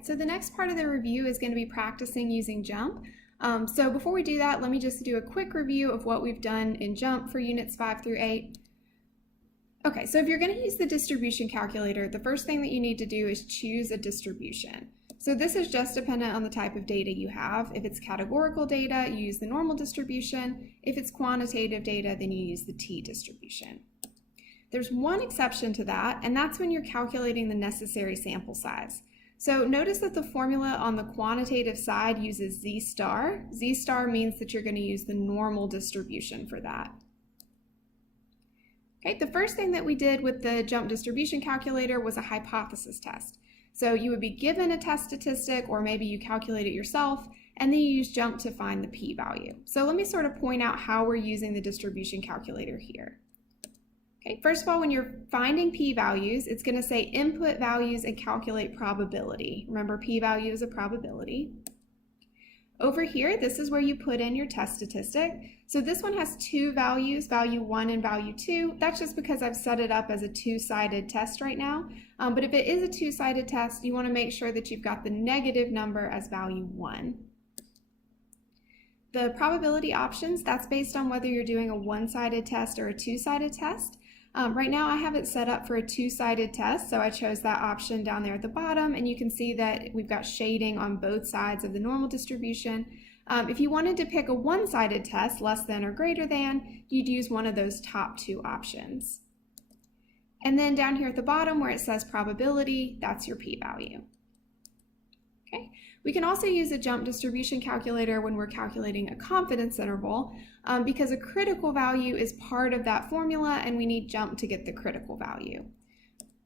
right, so the next part of the review is going to be practicing using JMP. So before we do that, let me just do a quick review of what we've done in JMP for units 5 through 8. Okay, so if you're going to use the distribution calculator, the first thing that you need to do is choose a distribution. So this is just dependent on the type of data you have. If it's categorical data, you use the normal distribution. If it's quantitative data, then you use the t-distribution. There's one exception to that, and that's when you're calculating the necessary sample size. So notice that the formula on the quantitative side uses z star. Z star means that you're going to use the normal distribution for that. Okay, the first thing that we did with the JMP distribution calculator was a hypothesis test. So you would be given a test statistic, or maybe you calculate it yourself, and then you use JMP to find the p-value. So let me sort of point out how we're using the distribution calculator here. Okay, first of all, when you're finding p-values, it's going to say input values and calculate probability. Remember, p-value is a probability. Over here, this is where you put in your test statistic. So this one has two values, value 1 and value 2. That's just because I've set it up as a two-sided test right now. But if it is a two-sided test, you want to make sure that you've got the negative number as value 1. The probability options, that's based on whether you're doing a one-sided test or a two-sided test. Right now I have it set up for a two-sided test, so I chose that option down there at the bottom, and you can see that we've got shading on both sides of the normal distribution. If you wanted to pick a one-sided test, less than or greater than, you'd use one of those top two options. And then down here at the bottom where it says probability, that's your p-value. Okay. We can also use a JMP distribution calculator when we're calculating a confidence interval because a critical value is part of that formula, and we need JMP to get the critical value.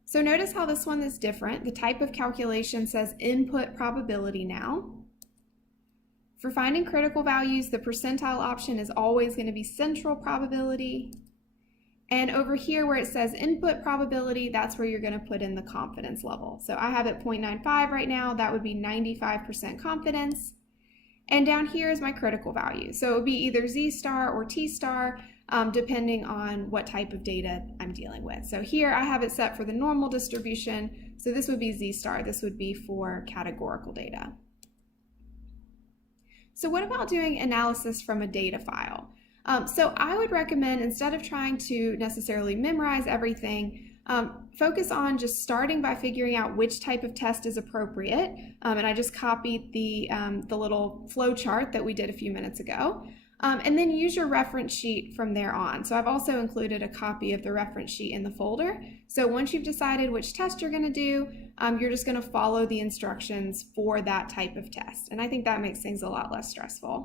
So notice how this one is different. The type of calculation says input probability now. For finding critical values, the percentile option is always going to be central probability. And over here where it says input probability, that's where you're going to put in the confidence level. So I have it 0.95 right now. That would be 95% confidence. And down here is my critical value. So it would be either Z star or T star, depending on what type of data I'm dealing with. So here I have it set for the normal distribution. So this would be Z star. This would be for categorical data. So what about doing analysis from a data file? So I would recommend, instead of trying to necessarily memorize everything, focus on just starting by figuring out which type of test is appropriate. And I just copied the little flow chart that we did a few minutes ago. And then use your reference sheet from there on. So I've also included a copy of the reference sheet in the folder. So once you've decided which test you're going to do, you're just going to follow the instructions for that type of test. And I think that makes things a lot less stressful.